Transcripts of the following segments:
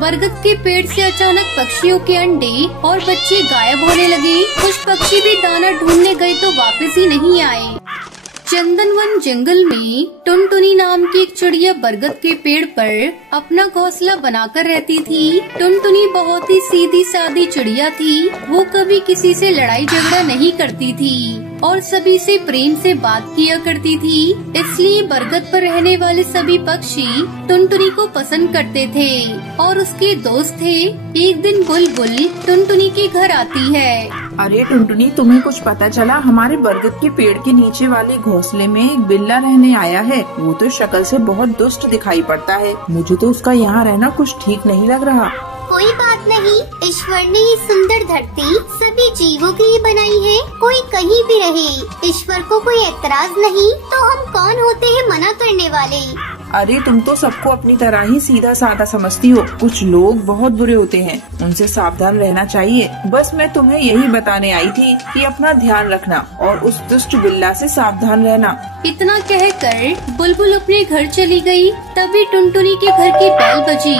बरगद के पेड़ से अचानक पक्षियों के अंडे और बच्चे गायब होने लगे। कुछ पक्षी भी दाना ढूंढने गए तो वापस ही नहीं आए। चंदनवन जंगल में टुनटुनी नाम की एक चिड़िया बरगद के पेड़ पर अपना घोंसला बनाकर रहती थी। टुनटुनी बहुत ही सीधी सादी चिड़िया थी। वो कभी किसी से लड़ाई झगड़ा नहीं करती थी और सभी से प्रेम से बात किया करती थी। इसलिए बरगद पर रहने वाले सभी पक्षी टुनटुनी को पसंद करते थे और उसके दोस्त थे। एक दिन बुलबुल टुनटुनी के घर आती है। अरे टुनटुनी, तुम्हें कुछ पता चला? हमारे बरगद के पेड़ के नीचे वाले घोंसले में एक बिल्ला रहने आया है। वो तो शक्ल से बहुत दुष्ट दिखाई पड़ता है। मुझे तो उसका यहाँ रहना कुछ ठीक नहीं लग रहा। कोई बात नहीं, ईश्वर ने ये सुंदर धरती सभी जीवों के लिए बनाई है। कोई कहीं भी रहे, ईश्वर को कोई एतराज नहीं, तो हम कौन होते हैं मना करने वाले। अरे तुम तो सबको अपनी तरह ही सीधा साधा समझती हो। कुछ लोग बहुत बुरे होते हैं, उनसे सावधान रहना चाहिए। बस मैं तुम्हें यही बताने आई थी कि अपना ध्यान रखना और उस दुष्ट बिल्ला से सावधान रहना। इतना कहकर बुलबुल अपने घर चली गई। तभी टुनटुनी के घर की बेल बजी।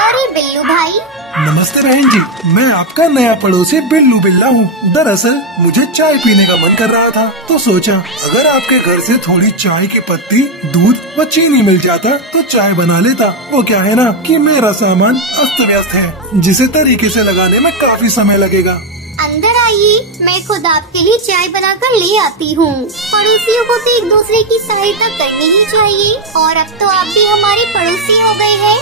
अरे बिल्लू भाई। नमस्ते बहन जी, मैं आपका नया पड़ोसी बिल्लू बिल्ला हूँ। दरअसल मुझे चाय पीने का मन कर रहा था, तो सोचा अगर आपके घर से थोड़ी चाय की पत्ती, दूध व चीनी मिल जाता तो चाय बना लेता। वो क्या है ना कि मेरा सामान अस्त व्यस्त है, जिसे तरीके से लगाने में काफी समय लगेगा। अंदर आइए, मैं खुद आपके लिए चाय बनाकर ले आती हूँ। पड़ोसियों को तो एक दूसरे की सहायता करनी ही चाहिए, और अब तो आप भी हमारे पड़ोसी हो गए हैं।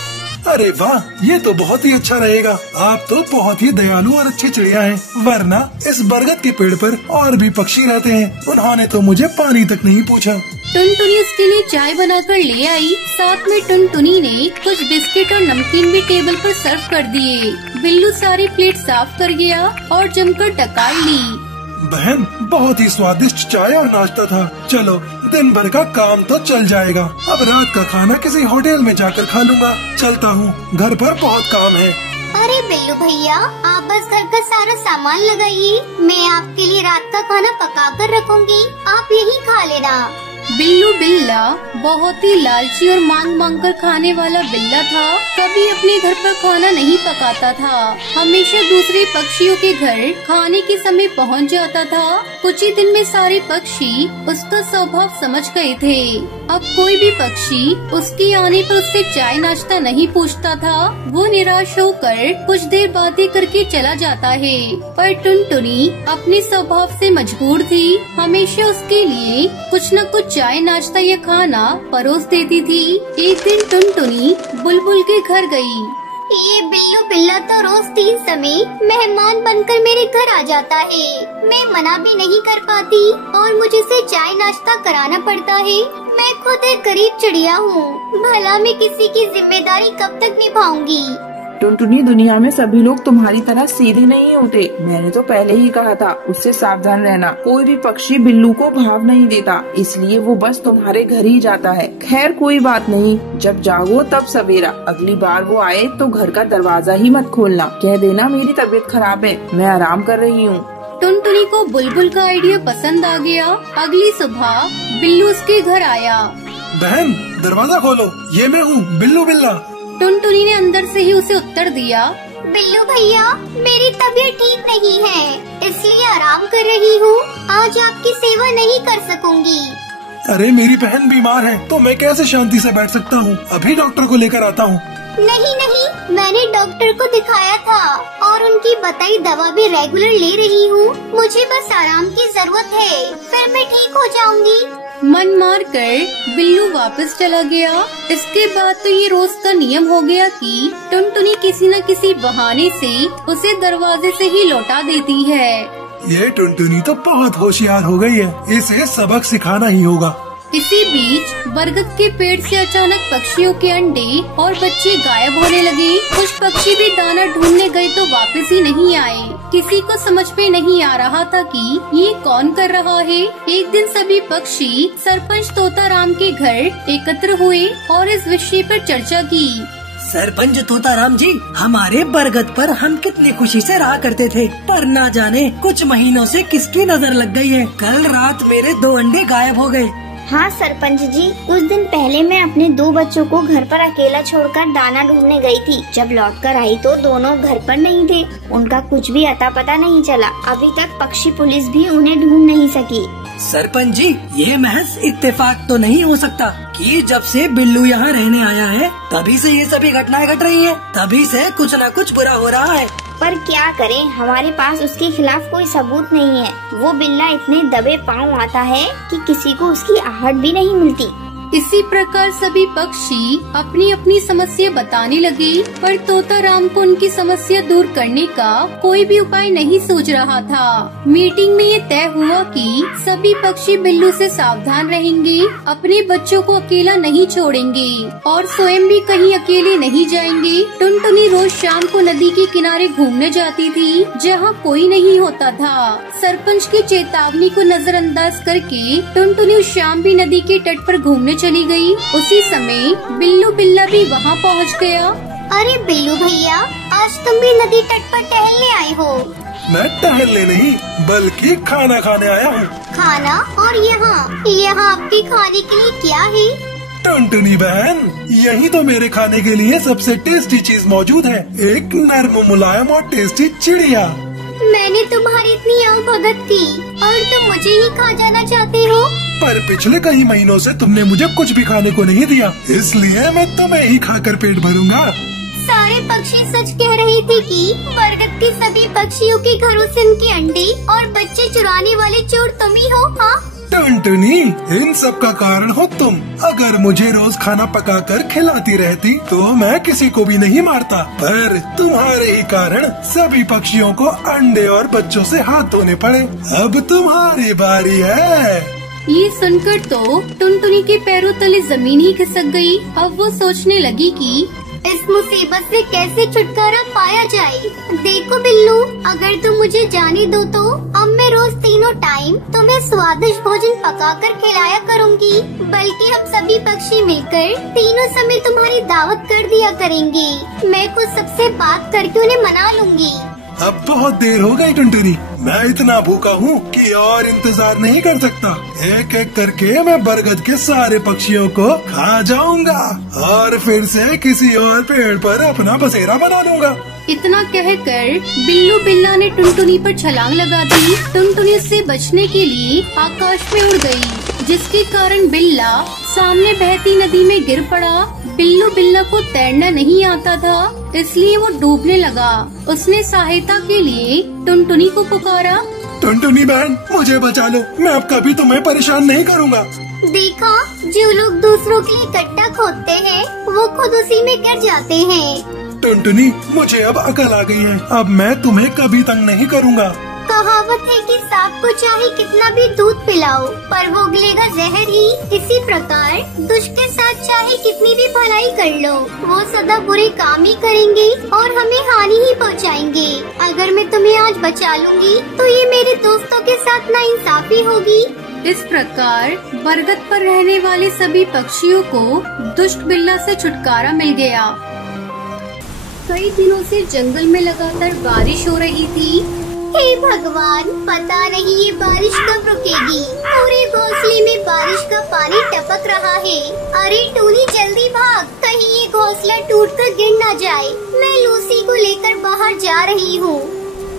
अरे वाह, ये तो बहुत ही अच्छा रहेगा। आप तो बहुत ही दयालु और अच्छी चिड़िया हैं। वरना इस बरगद के पेड़ पर और भी पक्षी रहते हैं, उन्होंने तो मुझे पानी तक नहीं पूछा। टुनटुनी उसके लिए चाय बनाकर ले आई। साथ में टुनटुनी ने कुछ बिस्किट और नमकीन भी टेबल पर सर्व कर दिए। बिल्लू सारी प्लेट साफ कर गया और जमकर डकार ली। बहन, बहुत ही स्वादिष्ट चाय और नाश्ता था। चलो, दिन भर का काम तो चल जाएगा। अब रात का खाना किसी होटल में जाकर खा लूँगा। चलता हूँ, घर पर बहुत काम है। अरे बिल्लू भैया, आप बस घर का सारा सामान लगाइए, मैं आपके लिए रात का खाना पका कर रखूंगी, आप यही खा लेना। बिल्लू बिल्ला बहुत ही लालची और मांग मांग कर खाने वाला बिल्ला था। कभी अपने घर पर खाना नहीं पकाता था, हमेशा दूसरे पक्षियों के घर खाने के समय पहुंच जाता था। कुछ ही दिन में सारे पक्षी उसका स्वभाव समझ गए थे। अब कोई भी पक्षी उसके आने पर उससे चाय नाश्ता नहीं पूछता था। वो निराश होकर कुछ देर बातें करके चला जाता है। पर टुनटुनी अपने स्वभाव से मजबूर थी, हमेशा उसके लिए कुछ न कुछ चाय नाश्ता या खाना परोस देती थी। एक दिन टुनटुनी बुलबुल के घर गई। ये बिल्लू बिल्ला तो रोज 3 समय मेहमान बनकर मेरे घर आ जाता है। मैं मना भी नहीं कर पाती और मुझे से चाय नाश्ता कराना पड़ता है। मैं खुद एक गरीब चिड़िया हूँ, भला मैं किसी की जिम्मेदारी कब तक निभाऊंगी। टुनटुनी, दुनिया में सभी लोग तुम्हारी तरह सीधे नहीं होते। मैंने तो पहले ही कहा था, उससे सावधान रहना। कोई भी पक्षी बिल्लू को भाव नहीं देता, इसलिए वो बस तुम्हारे घर ही जाता है। खैर कोई बात नहीं, जब जागो तब सवेरा। अगली बार वो आए तो घर का दरवाजा ही मत खोलना। कह देना मेरी तबीयत खराब है, मैं आराम कर रही हूँ। टुनटुनी को बुलबुल का आइडिया पसंद आ गया। अगली सुबह बिल्लू उसके घर आया। बहन, दरवाजा खोलो, ये मैं हूँ बिल्लू बिल्ला। टुनटुनी ने अंदर से ही उसे उत्तर दिया। बिल्लू भैया, मेरी तबीयत ठीक नहीं है, इसलिए आराम कर रही हूँ। आज आपकी सेवा नहीं कर सकूंगी। अरे मेरी बहन बीमार है, तो मैं कैसे शांति से बैठ सकता हूँ? अभी डॉक्टर को लेकर आता हूँ। नहीं नहीं, मैंने डॉक्टर को दिखाया था और उनकी बताई दवा भी रेगुलर ले रही हूँ। मुझे बस आराम की जरूरत है, फिर मैं ठीक हो जाऊंगी। मन मार कर बिल्लू वापस चला गया। इसके बाद तो ये रोज का नियम हो गया कि टुनटुनी किसी न किसी बहाने से उसे दरवाजे से ही लौटा देती है। ये टुनटुनी तो बहुत होशियार हो गई है, इसे सबक सिखाना ही होगा। इसी बीच बरगद के पेड़ से अचानक पक्षियों के अंडे और बच्चे गायब होने लगे। कुछ पक्षी भी दाना ढूंढने गए तो वापस ही नहीं आए। किसी को समझ में नहीं आ रहा था कि ये कौन कर रहा है। एक दिन सभी पक्षी सरपंच तोताराम के घर एकत्र हुए और इस विषय पर चर्चा की। सरपंच तोताराम जी, हमारे बरगद पर हम कितनी खुशी से रहा करते थे, पर ना जाने कुछ महीनों से किसकी नजर लग गई है। कल रात मेरे 2 अंडे गायब हो गए। हाँ सरपंच जी, कुछ दिन पहले मैं अपने 2 बच्चों को घर पर अकेला छोड़कर दाना ढूंढने गई थी। जब लौटकर आई तो दोनों घर पर नहीं थे। उनका कुछ भी अता पता नहीं चला। अभी तक पक्षी पुलिस भी उन्हें ढूंढ नहीं सकी। सरपंच जी, ये महज इत्तेफाक तो नहीं हो सकता कि जब से बिल्लू यहाँ रहने आया है तभी से ये सभी घटनाएं घट रही हैं। तभी से कुछ न कुछ बुरा हो रहा है। पर क्या करें, हमारे पास उसके खिलाफ कोई सबूत नहीं है। वो बिल्ला इतने दबे पांव आता है कि किसी को उसकी आहट भी नहीं मिलती। इसी प्रकार सभी पक्षी अपनी अपनी समस्या बताने लगे, पर तोता राम को उनकी समस्या दूर करने का कोई भी उपाय नहीं सोच रहा था। मीटिंग में ये तय हुआ कि सभी पक्षी बिल्लू से सावधान रहेंगे, अपने बच्चों को अकेला नहीं छोड़ेंगे और स्वयं भी कहीं अकेले नहीं जाएंगे। टुनटुनी रोज शाम को नदी के किनारे घूमने जाती थी, जहाँ कोई नहीं होता था। सरपंच की चेतावनी को नजरअंदाज करके टुनटुनी उस शाम भी नदी के तट पर घूमने चली गई। उसी समय बिल्लू बिल्ला भी वहाँ पहुँच गया। अरे बिल्लू भैया, आज तुम भी नदी तट पर टहलने आए हो? मैं टहलने नहीं बल्कि खाना खाने आया हूँ। खाना? और यहाँ आपके खाने के लिए क्या है? टुनटुनी बहन, यही तो मेरे खाने के लिए सबसे टेस्टी चीज मौजूद है। एक नर्म मुलायम और टेस्टी चिड़िया। मैंने तुम्हारी इतनी भगत की और तुम मुझे ही खा जाना चाहते हो? पर पिछले कई महीनों से तुमने मुझे कुछ भी खाने को नहीं दिया, इसलिए मैं तुम्हें ही खाकर पेट भरूंगा। सारे पक्षी सच कह रहे थे कि बरगद के सभी पक्षियों के घरों से उनके अंडे और बच्चे चुराने वाले चोर तुम ही हो। हाँ टुनटुनी, इन सब का कारण हो तुम। अगर मुझे रोज खाना पकाकर खिलाती रहती तो मैं किसी को भी नहीं मारता, पर तुम्हारे ही कारण सभी पक्षियों को अंडे और बच्चों से हाथ धोने पड़े। अब तुम्हारी बारी है। ये सुनकर तो टुनटुनी के पैरों तले जमीन ही खिसक गई। अब वो सोचने लगी कि इस मुसीबत से कैसे छुटकारा पाया जाए। देखो बिल्लू, अगर तुम मुझे जाने दो तो अब मैं रोज तीनों टाइम तुम्हें स्वादिष्ट भोजन पकाकर खिलाया करूँगी। बल्कि हम सभी पक्षी मिलकर तीनों समय तुम्हारी दावत कर दिया करेंगे। मैं खुद सबसे बात करके उन्हें मना लूँगी। अब बहुत देर हो गई टुनटुनी, मैं इतना भूखा हूँ कि और इंतजार नहीं कर सकता। एक एक करके मैं बरगद के सारे पक्षियों को खा जाऊंगा और फिर से किसी और पेड़ पर अपना बसेरा बना लूंगा। इतना कहकर बिल्लू बिल्ला ने टुनटुनी पर छलांग लगा दी। टुनटुनी उससे बचने के लिए आकाश में उड़ गई, जिसके कारण बिल्ला सामने बहती नदी में गिर पड़ा। बिल्लू बिल्ला को तैरना नहीं आता था, इसलिए वो डूबने लगा। उसने सहायता के लिए टुनटुनी को पुकारा। टुनटुनी बहन, मुझे बचा लो, मैं अब कभी तुम्हें परेशान नहीं करूँगा। देखा, जो लोग दूसरों के लिए गड्ढा खोदते हैं वो खुद उसी में गिर जाते हैं। टुनटुनी, मुझे अब अकल आ गई है। अब मैं तुम्हें कभी तंग नहीं करूँगा। कहावत है कि सांप को चाहे कितना भी दूध पिलाओ पर वो उगलेगा जहर ही। इसी प्रकार दुष्ट के साथ चाहे कितनी भी भलाई कर लो, वो सदा बुरे काम ही करेंगे और हमें हानि ही पहुंचाएंगे। अगर मैं तुम्हें आज बचा लूंगी तो ये मेरे दोस्तों के साथ नाइंसाफी होगी। इस प्रकार बरगद पर रहने वाले सभी पक्षियों को दुष्ट बिल्ला से छुटकारा मिल गया। कई दिनों से जंगल में लगातार बारिश हो रही थी। हे भगवान, पता नहीं ये बारिश कब रुकेगी। पूरे घोंसले में बारिश का पानी टपक रहा है। अरे टूनी, जल्दी भाग, कहीं ये घोंसला टूटकर गिर न जाए। मैं लूसी को लेकर बाहर जा रही हूँ।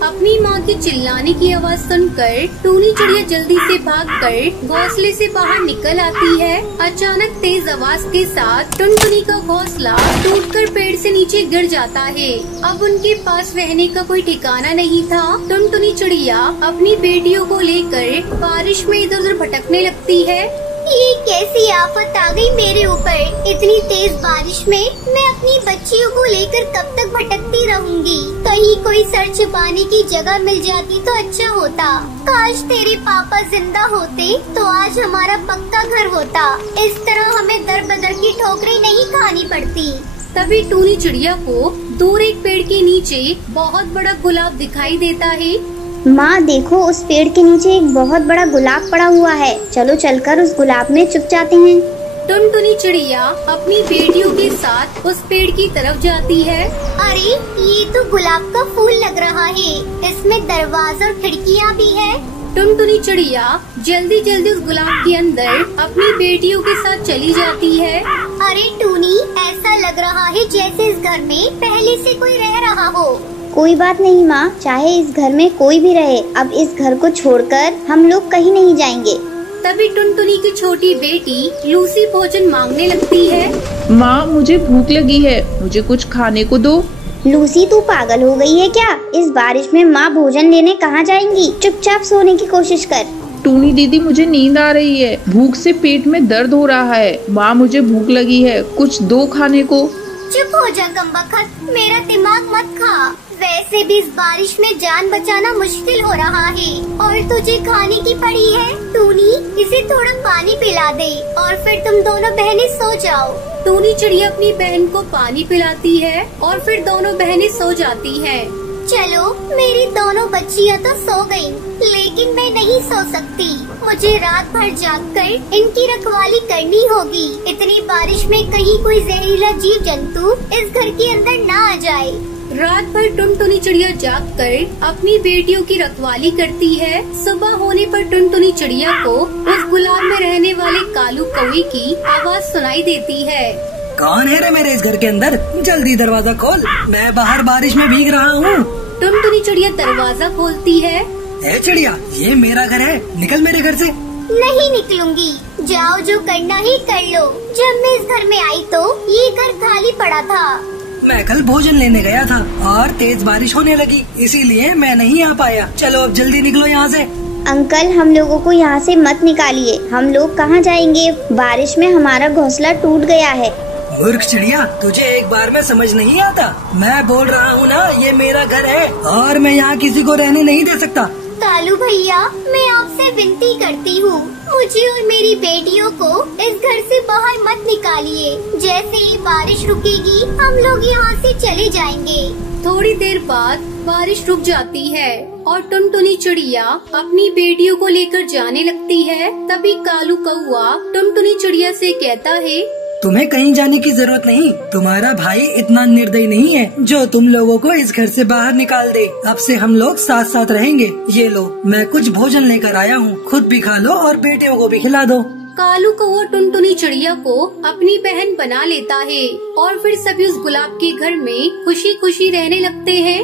अपनी माँ की चिल्लाने की आवाज सुनकर टूनी चिड़िया जल्दी से भागकर घोंसले से बाहर निकल आती है। अचानक तेज आवाज के साथ टुनटुनी का घोंसला टूटकर पेड़ से नीचे गिर जाता है। अब उनके पास रहने का कोई ठिकाना नहीं था। टुनटुनी चिड़िया अपनी बेटियों को लेकर बारिश में इधर उधर भटकने लगती है। ये कैसी आफत आ गई मेरे ऊपर। इतनी तेज बारिश में मैं अपनी बच्चियों को लेकर कब तक भटकती रहूंगी। कहीं कोई सर छुपाने की जगह मिल जाती तो अच्छा होता। काश तेरे पापा जिंदा होते तो आज हमारा पक्का घर होता। इस तरह हमें दर बदर की ठोकरें नहीं खानी पड़ती। तभी टूनी चिड़िया को दूर एक पेड़ के नीचे बहुत बड़ा गुलाब दिखाई देता है। माँ देखो, उस पेड़ के नीचे एक बहुत बड़ा गुलाब पड़ा हुआ है। चलो चलकर उस गुलाब में छुप जाते हैं। टुनटुनी चिड़िया अपनी बेटियों के साथ उस पेड़ की तरफ जाती है। अरे ये तो गुलाब का फूल लग रहा है। इसमें दरवाजा और खिड़कियाँ भी है। टुनटुनी चिड़िया जल्दी जल्दी उस गुलाब के अंदर अपनी बेटियों के साथ चली जाती है। अरे टूनी, ऐसा लग रहा है जैसे इस घर में पहले से कोई रह रहा हो। कोई बात नहीं माँ, चाहे इस घर में कोई भी रहे, अब इस घर को छोड़कर हम लोग कहीं नहीं जाएंगे। तभी टुनटुनी की छोटी बेटी लूसी भोजन मांगने लगती है। माँ, मुझे भूख लगी है, मुझे कुछ खाने को दो। लूसी, तू पागल हो गई है क्या? इस बारिश में माँ भोजन लेने कहाँ जाएंगी? चुपचाप सोने की कोशिश कर। टूनी दीदी, मुझे नींद आ रही है, भूख से पेट में दर्द हो रहा है। माँ, मुझे भूख लगी है, कुछ दो खाने को। चुप हो जा कमबख्त, मेरा दिमाग मत खा। वैसे भी इस बारिश में जान बचाना मुश्किल हो रहा है और तुझे खाने की पड़ी है। टूनी, इसे थोड़ा पानी पिला दे और फिर तुम दोनों बहनें सो जाओ। टूनी चिड़िया अपनी बहन को पानी पिलाती है और फिर दोनों बहनें सो जाती हैं। चलो, मेरी दोनों बच्चियाँ तो सो गयी, लेकिन मैं नहीं सो सकती। मुझे रात भर जागकर इनकी रखवाली करनी होगी। इतनी बारिश में कहीं कोई जहरीला जीव जंतु इस घर के अंदर न आ जाए। रात भर टुनटुनी चिड़िया जागकर अपनी बेटियों की रखवाली करती है। सुबह होने पर टुनटुनी चिड़िया को उस गुलाब में रहने वाले कालू कौवे की आवाज सुनाई देती है। कौन है रे मेरे इस घर के अंदर? जल्दी दरवाजा खोल, मैं बाहर बारिश में भीग रहा हूँ। टुनटुनी चिड़िया दरवाजा खोलती है। ए चिड़िया, ये मेरा घर है, निकल मेरे घर से। नहीं निकलूंगी, जाओ जो करना ही कर लो। जब मैं इस घर में आई तो ये घर खाली पड़ा था। मैं कल भोजन लेने गया था और तेज बारिश होने लगी, इसीलिए मैं नहीं आ पाया। चलो अब जल्दी निकलो यहाँ से। अंकल, हम लोगों को यहाँ से मत निकालिए, हम लोग कहाँ जाएंगे? बारिश में हमारा घोंसला टूट गया है। मूर्ख चिड़िया, तुझे एक बार में समझ नहीं आता? मैं बोल रहा हूँ ना, ये मेरा घर है और मैं यहाँ किसी को रहने नहीं दे सकता। कालू भैया, मैं आपसे विनती करती हूँ, मुझे और मेरी बेटियों को इस घर से बाहर मत निकालिए। जैसे ही बारिश रुकेगी हम लोग यहाँ से चले जाएंगे। थोड़ी देर बाद बारिश रुक जाती है और टुनटुनी चिड़िया अपनी बेटियों को लेकर जाने लगती है। तभी कालू कौवा टुनटुनी चिड़िया से कहता है, तुम्हें कहीं जाने की जरूरत नहीं। तुम्हारा भाई इतना निर्दयी नहीं है जो तुम लोगों को इस घर से बाहर निकाल दे। अब से हम लोग साथ साथ रहेंगे। ये लो, मैं कुछ भोजन लेकर आया हूँ, खुद भी खा लो और बेटियों को भी खिला दो। कालू कौवा टुनटुनी चिड़िया को अपनी बहन बना लेता है और फिर सभी उस गुलाब के घर में खुशी खुशी रहने लगते हैं।